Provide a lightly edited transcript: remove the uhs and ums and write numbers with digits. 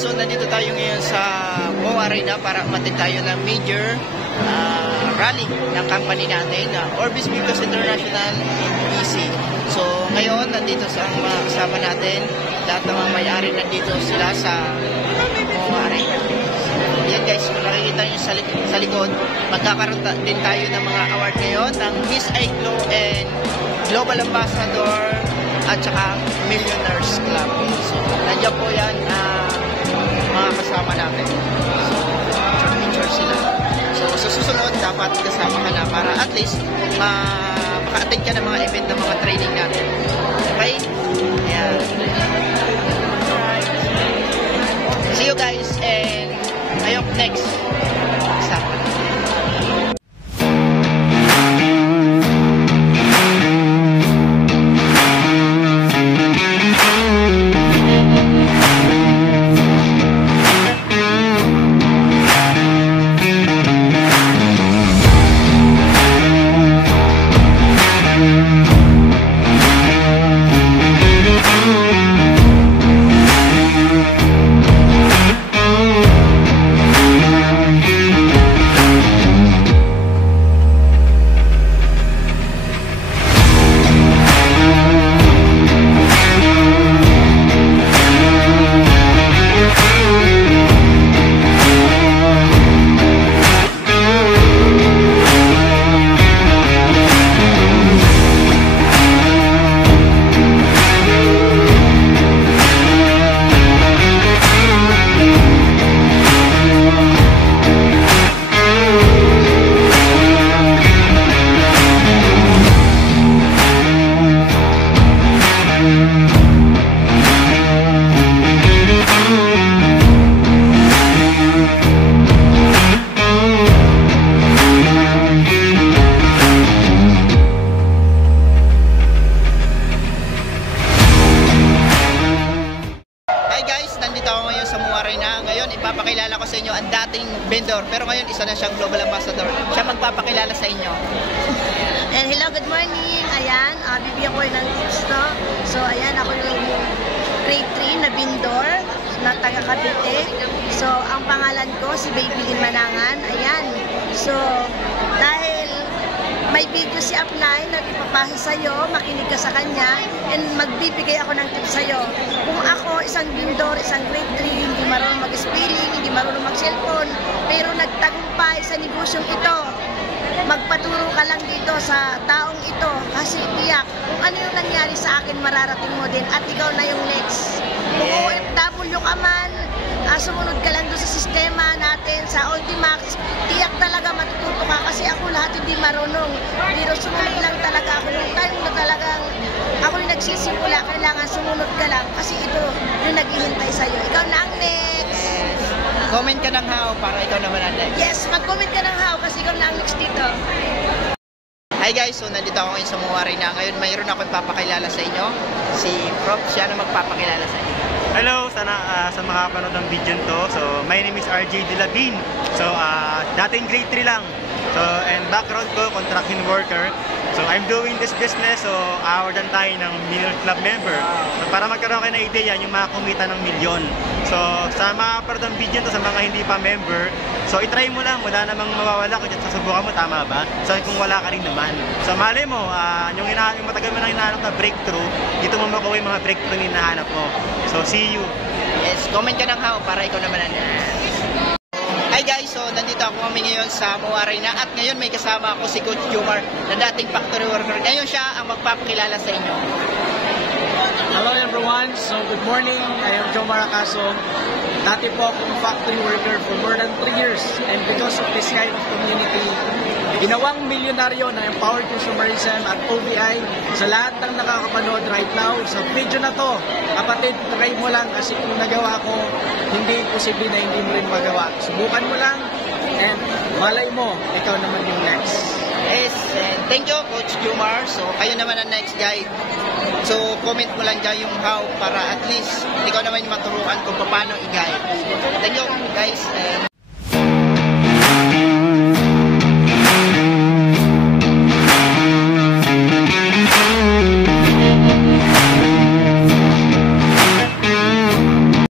guys, so nandito tayo ngayon sa Mo Arena para umattend tayo ng major rally ng company natin, Orbis Vehicles International EC. So ngayon, nandito sa mga kasama natin, lahat ng mga may-ari nandito sila sa Mo Arena. Yan guys, kung nakikita nyo sa likod, magkakaroon din tayo ng mga award ngayon ng Miss iGlow and Global Ambassador at saka Millionaires Club. So nandiyan po yan mga kasama natin. So picture sila. So sa susunod, dapat kasama ka na para at least maka-attend ka ng mga event ng mga training natin. Okay? Ayan. See you guys and I hope next kasama. Ipapakilala ko sa inyo ang dating vendor, pero ngayon isa na siyang global ambassador. Siya magpapakilala sa inyo. And hello, good morning. Ayan, bibigyan ko ng tips to. So ayan, ako yung grade 3 na vendor na taga Cavite. So ang pangalan ko si Baby Lynn Manangan. Ayan. So dahil may video si Upline na ipapasa sa'yo, makinig ka sa kanya, and magbibigay ako ng tips sa'yo. Kung ako, isang vendor, isang grade 3, hindi marunong mag-spelling, hindi marunong mag-cellphone, pero nagtagumpay sa negosyong ito, magpaturo ka lang dito sa taong ito, kasi tiyak, kung ano yung nangyari sa akin, mararating mo din, at ikaw na yung next. Kung OFW ka man, sumunod ka lang doon sa sistema natin, sa Ultimax, tiyak talaga matututo ka, kasi ako lahat hindi marunong, pero sumunod lang talaga ako yung time na talagang ako yung nagsisimula, kailangan sumunod ka lang, kasi ito yung naghihintay sa'yo. Ikaw na ang next. Comment ka ng how para ikaw naman ang next. Yes, mag-comment ka ng how kasi ikaw na ang next dito. Hi guys, so nandito ako ngayon sa Mo Arena. Ngayon mayroon ako ipapakilala sa inyo. Si Prof, siya na magpapakilala sa inyo. Hello, sa mga panood ng video to. So, my name is RJ Dilabin. So, dating grade 3 lang. So, and background ko, contracting worker. So, I'm doing this business, so award tayo ng Million Club member. So, para magkaroon kayo ng ideya, yung mga kumita ng milyon. So, sa mga panood ng video to, sa mga hindi pa member, so, itry mo lang, wala namang mawawala kung sasubukan mo, tama ba? So, kung wala ka rin naman. So, mali mo, yung matagal mo nang hinahanap na breakthrough, dito mo makuha yung mga breakthrough na hinahanap mo. So, see you. Yes, comment ka ng how para ikaw naman ang Hi guys, so nandito ako kami ngayon sa Mo Arena at ngayon may kasama ako si Coach Jomar na dating factory worker. Ngayon siya ang magpapakilala sa inyo. Hello everyone, so good morning. I am Jomar Acaso. Dati po akong factory worker for more than 3 years, and because of this kind of community, ginawang milyonaryo ng Empowered Consumerism at OBI. Sa lahat ng nakakapanood right now sa video na to, kapatid, try mo lang, kasi kung nagawa ko, hindi posible na hindi mo rin magawa. Subukan mo lang, and malay mo, ikaw naman yung next. Yes, and thank you Coach Jomar. So kayo naman ang next guy. So comment mo lang dyan yung how para at least ikaw naman yung maturuan kung paano i-guide. Thank you guys. And